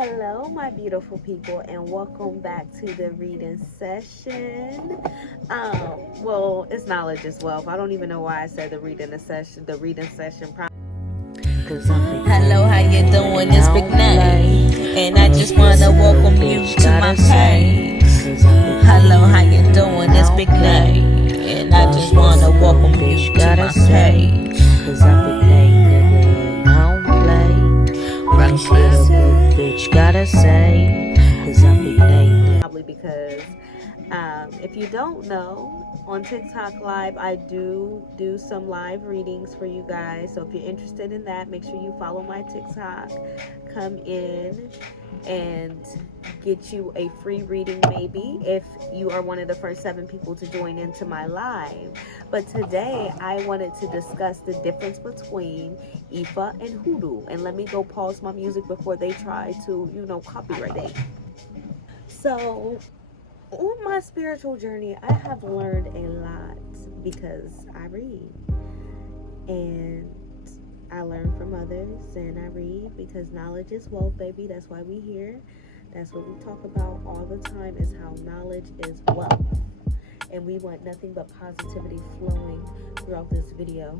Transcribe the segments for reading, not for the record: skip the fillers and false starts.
Hello, my beautiful people, and welcome back to the reading session. It's knowledge as well. I don't even know why I said the reading session. The reading session. Hello, how you doing? It's Big Night, and I just wanna welcome you to my page. Hello, how you doing? It's Big Night, and I just wanna welcome you to my page. Cause I'm Big Nate, nigga, I don't play. When you see a good bitch, gotta say, cause I'm Big Nate. Probably because if you don't know, on TikTok Live, I do some live readings for you guys. So if you're interested in that, make sure you follow my TikTok. Come in and get you a free reading, maybe, if you are one of the first 7 people to join into my live. But today, I wanted to discuss the difference between Ifa and Hoodoo. And let me go pause my music before they try to, copyright it. So, on my spiritual journey, I have learned a lot because I read. And I learn from others and I read because knowledge is wealth, baby. That's why we here. That's what we talk about all the time, is how knowledge is wealth. And we want nothing but positivity flowing throughout this video.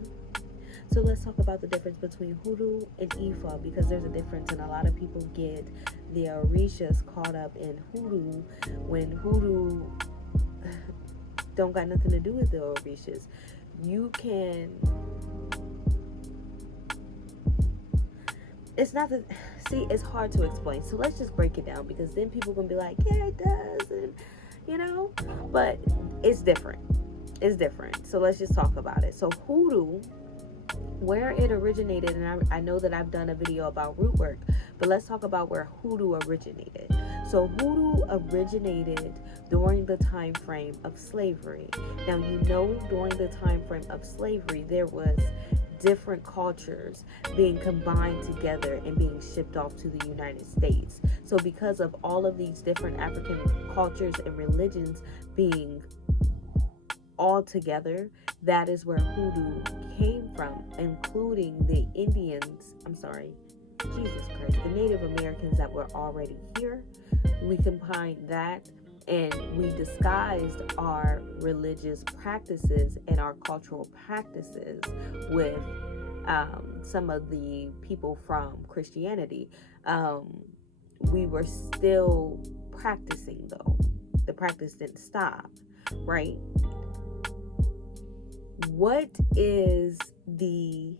So let's talk about the difference between Hoodoo and Ifa, because there's a difference, and a lot of people get the Orishas caught up in Hoodoo when Hoodoo don't got nothing to do with the Orishas. You can... It's not that... See, it's hard to explain. So let's just break it down, because then people gonna be like, yeah, it does, and but it's different. It's different. So let's just talk about it. So Hoodoo, where it originated, and I know that I've done a video about root work, but let's talk about where Hoodoo originated. So Hoodoo originated during the time frame of slavery. Now, during the time frame of slavery, there was different cultures being combined together and being shipped off to the United States. So because of all of these different African cultures and religions being all together, that is where Hoodoo came from, including the the Native Americans that were already here. We combined that and we disguised our religious practices and our cultural practices with some of the people from Christianity. We were still practicing, though. The practice didn't stop, right? What is the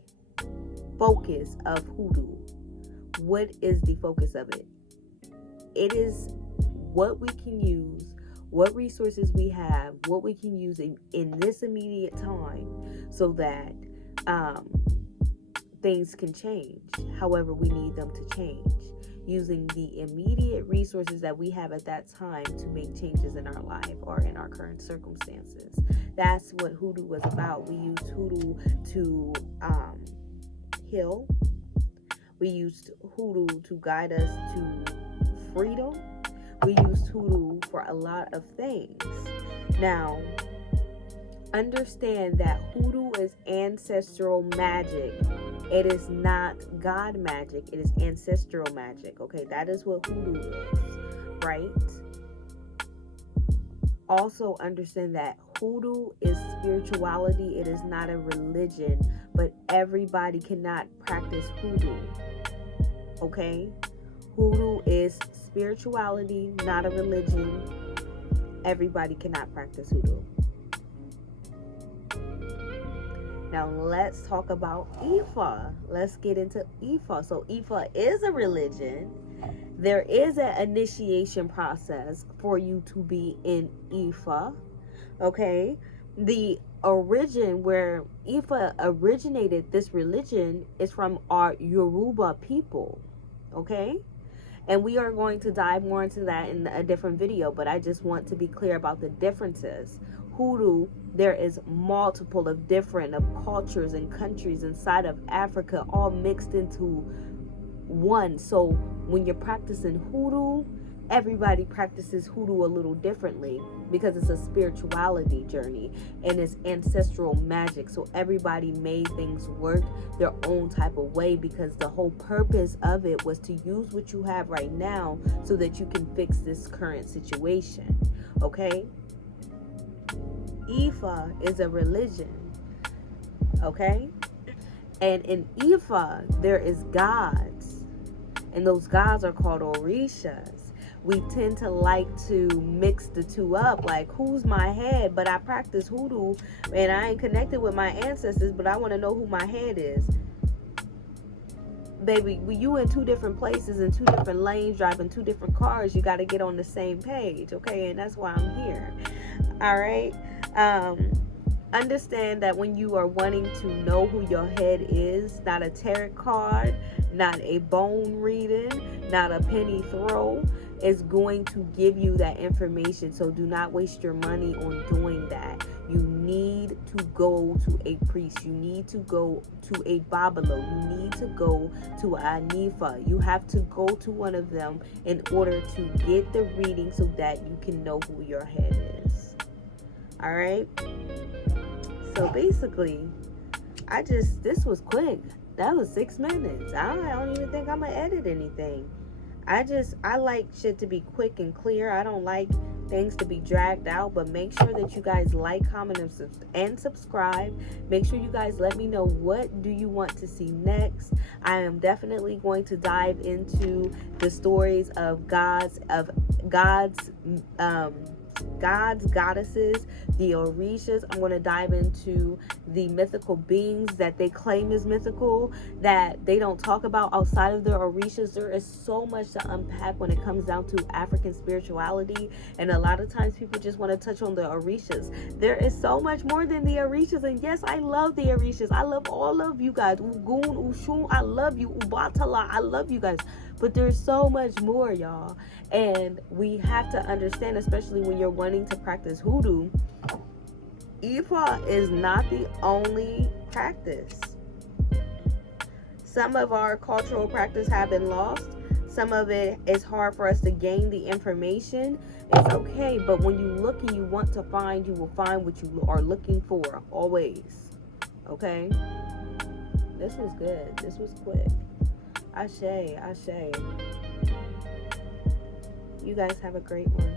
focus of Hoodoo? What is the focus of it? It is what we can use, what resources we have, what we can use in this immediate time, so that things can change however we need them to change, using the immediate resources that we have at that time to make changes in our life or in our current circumstances. That's what Hoodoo was about. We used Hoodoo to heal. We used Hoodoo to guide us to freedom. We used Hoodoo for a lot of things. Now, understand that Hoodoo is ancestral magic. It is not God magic. It is ancestral magic. Okay, that is what Hoodoo is, right? Also understand that Hoodoo is spirituality. It is not a religion, but everybody cannot practice Hoodoo. Okay? Hoodoo is spirituality, not a religion. Everybody cannot practice Hoodoo. Now let's talk about Ifa. Let's get into Ifa. So Ifa is a religion. There is an initiation process for you to be in Ifa. Okay? The origin where Ifa originated, this religion, is from our Yoruba people. Okay? And we are going to dive more into that in a different video, but I just want to be clear about the differences. Hoodoo, there is multiple of different cultures and countries inside of Africa, all mixed into one. So when you're practicing Hoodoo, everybody practices hoodoo a little differently because it's a spirituality journey and it's ancestral magic. So everybody made things work their own type of way because the whole purpose of it was to use what you have right now so that you can fix this current situation. Okay? Ifa is a religion. Okay? And in Ifa, there is gods. And those gods are called Orishas. We tend to like to mix the two up, like who's my head, but I practice hoodoo and I ain't connected with my ancestors, but I want to know who my head is. Baby, you in two different places, in two different lanes, driving two different cars. You got to get on the same page, okay? And that's why I'm here. All right? Understand that when you are wanting to know who your head is, not a tarot card, not a bone reading, not a penny throw, is going to give you that information. So do not waste your money on doing that. You need to go to a priest. You need to go to a babalo. You need to go to a nifa. You have to go to one of them in order to get the reading so that you can know who your head is. All right? So basically, this was quick. That was 6 minutes. I don't even think I'm going to edit anything. I like shit to be quick and clear. I don't like things to be dragged out, but make sure that you guys like, comment, and subscribe. Make sure you guys let me know what do you want to see next. I am definitely going to dive into the stories of gods, goddesses, the Orishas. I'm going to dive into the mythical beings that they claim is mythical that they don't talk about outside of their Orishas. There is so much to unpack when it comes down to African spirituality, and a lot of times people just want to touch on the Orishas. There is so much more than the Orishas, and yes, I love the Orishas. I love all of you guys. Ugun, Ushun, I love you. Ubatala, I love you guys. But there's so much more, y'all. And we have to understand, especially when you're wanting to practice hoodoo, Ifa is not the only practice. Some of our cultural practice have been lost. Some of it is hard for us to gain the information. It's okay, but when you look and you want to find, you will find what you are looking for, always. Okay? This was good. This was quick. Ashe. You guys have a great one.